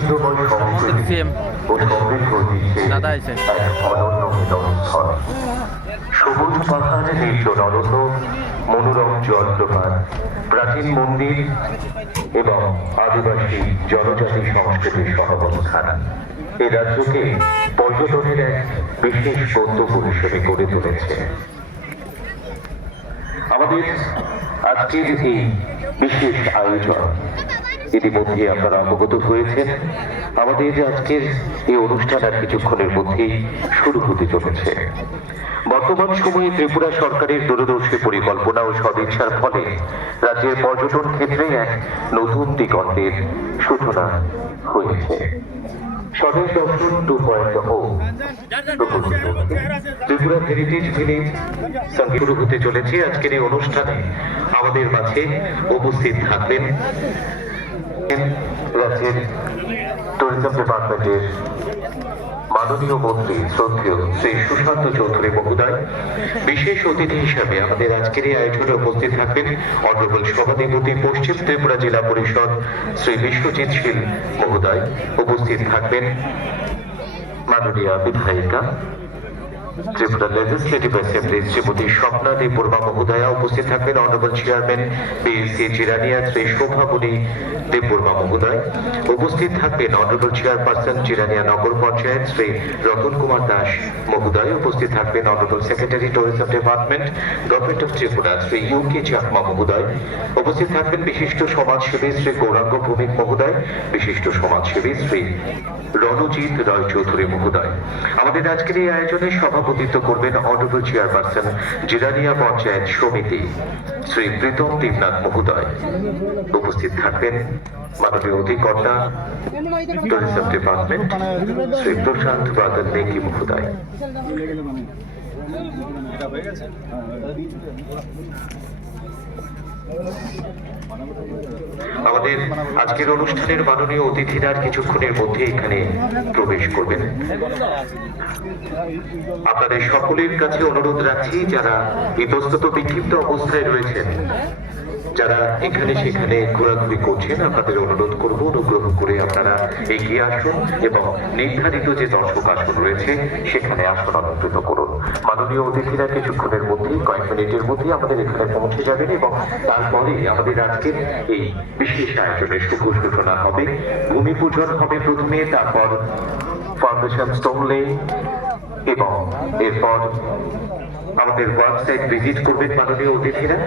বৈচিত্র্যময় সংস্কৃতি ও সমৃদ্ধ ঐতিহ্যের এক অনন্য মিলনস্থল। সবুজ পাহাড়, নির্জন অরণ্য, মনোরম জলপ্রপাত, প্রাচীন মন্দির এবং আদিবাসী জনজাতি সংস্কৃতির সহাবস্থান এ রাজ্যকে পর্যটনের এক বিশেষ গন্তব্য হিসেবে গড়ে তুলেছে। আমাদের আজকের এই বিশেষ আয়োজন ইতিমধ্যে আপনারা অবগত হয়েছেন। আমাদের আজকের এই অনুষ্ঠান আর কিছুক্ষণের মধ্যেই শুরু হতে চলেছে। বর্তমান সময়ে ত্রিপুরা সরকারের দূরদর্শী পরিকল্পনা ও সদিচ্ছার ফলে রাজ্যের পর্যটন ক্ষেত্রে এক নতুন দিগন্তের সূচনা হয়েছে। স্বদেশ দর্শন 2.0 ত্রিপুরা হেরিটেজ ভিলেজ শুরু হতে চলেছে। আজকের এই অনুষ্ঠানে আমাদের মাঝে উপস্থিত থাকবেন রাজ্যের ট্যুরিজম ডিপার্টমেন্টের মাননীয় মন্ত্রী শ্রদ্ধেয় শ্রী সুশান্ত চৌধুরী মহোদয়। বিশেষ অতিথি হিসাবে আমাদের আজকের এই আয়োজনে উপস্থিত থাকবেন অনারেবল সভাধিপতি পশ্চিম ত্রিপুরা জেলা পরিষদ শ্রী বিশ্বজিৎ শীল মহোদয়। উপস্থিত থাকবেন মাননীয় বিধায়িকা ত্রিপুরা লেজিসলেটিভ অ্যাসেম্বলি শ্রীমতী স্বপ্না দেববর্মা মহোদয়া। উপস্থিত থাকবেন honourable chairman BSC Jirania Shri Shobhabani Debbarma মহোদয়। উপস্থিত থাকবেন অনারেবল চেয়ারপারসন জিরানিয়া নগর পঞ্চায়েত শ্রী রতন কুমার দাস মহোদয়। উপস্থিত থাকবেন honourable secretary tourism department government of Tripura Shri UK Chakma মহোদয়। উপস্থিত থাকবেন বিশিষ্ট সমাজসেবী শ্রী গৌরাঙ্গ ভৌমিক মহোদয়, বিশিষ্ট সমাজসেবী শ্রী রণজিৎ রায় চৌধুরী মহোদয়। আমাদের আজকের এই আয়োজনে সভাপতিত্ব করবেন অনারেবল চেয়ারপারসন জিরানিয়া পঞ্চায়েত সমিতি শ্রী প্রীতম দেবনাথ মহোদয়। উপস্থিত থাকবেন মাননীয় অধিকর্তা ট্যুরিজম ডিপার্টমেন্ট শ্রী প্রশান্ত বাদল নেকি মহোদয়। আমাদের আজকের অনুষ্ঠানের মাননীয় অতিথিরা কিছুক্ষণের মধ্যে এখানে প্রবেশ করবেন। আপনাদের সকলের কাছে অনুরোধ রাখছি, যারা ইতস্তত বিক্ষিপ্ত অবস্থায় রয়েছেন, যারা এখানে সেখানে ঘোরাঘুরি করছেন, আপনাদের অনুরোধ করব অনুগ্রহ করে আপনারা এগিয়ে আসুন এবং নির্ধারিত যে দর্শক আসন রয়েছে সেখানে আসন অলঙ্কৃত করুন। মাননীয় অতিথিরা কিছুক্ষণের মধ্যেই, কয়েক মিনিটের মধ্যেই আমাদের এখানে পৌঁছে যাবেন এবং তারপরে আমাদের আজকের এই বিশেষ আয়োজনের শুভ সূচনা হবে। ভূমি পূজন হবে প্রথমে, তারপর ফাউন্ডেশন স্টোন লে এবং এরপর আমাদের ওয়েবসাইট ভিজিট করবেন মাননীয় অতিথিরা।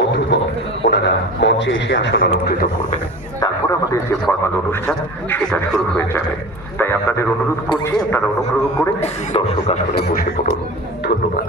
অথবা ওনারা মঞ্চে এসে আসন অলঙ্কৃত করবেন। তারপর আমাদের যে ফর্মাল অনুষ্ঠান সেটা শুরু হয়ে যাবে। তাই আপনাদের অনুরোধ করছি, আপনারা অনুগ্রহ করে দর্শক আসনে বসে পড়ুন। ধন্যবাদ।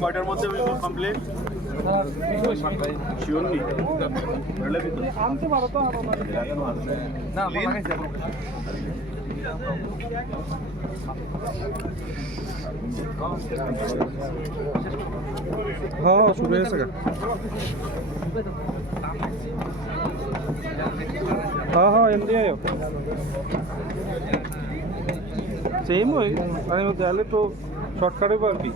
কয়টার মধ্যে কমপ্লিট শিওর নি আনতে পারো তো না হ্যাঁ শুরু হয়েছে হ্যাঁ হ্যাঁ এমনি আयो सेम होय आणि मग त्याला तो शॉर्टकट पारबी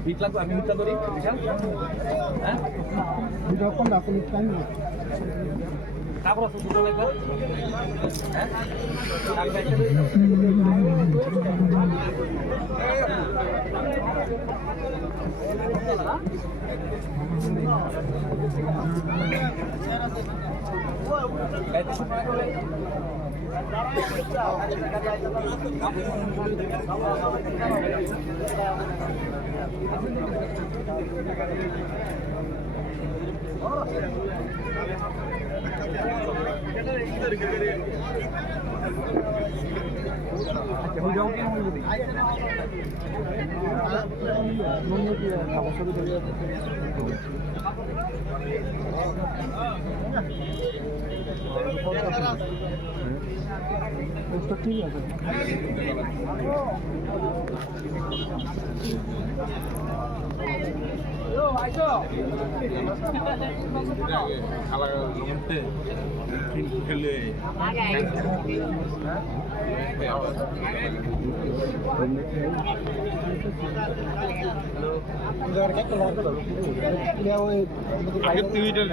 बीट लागतो आम्ही मित्र तरी विशाल हां बीट पण आपण टाइम का बरं असं सुरू आहे का ঠিক আছে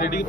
রেডি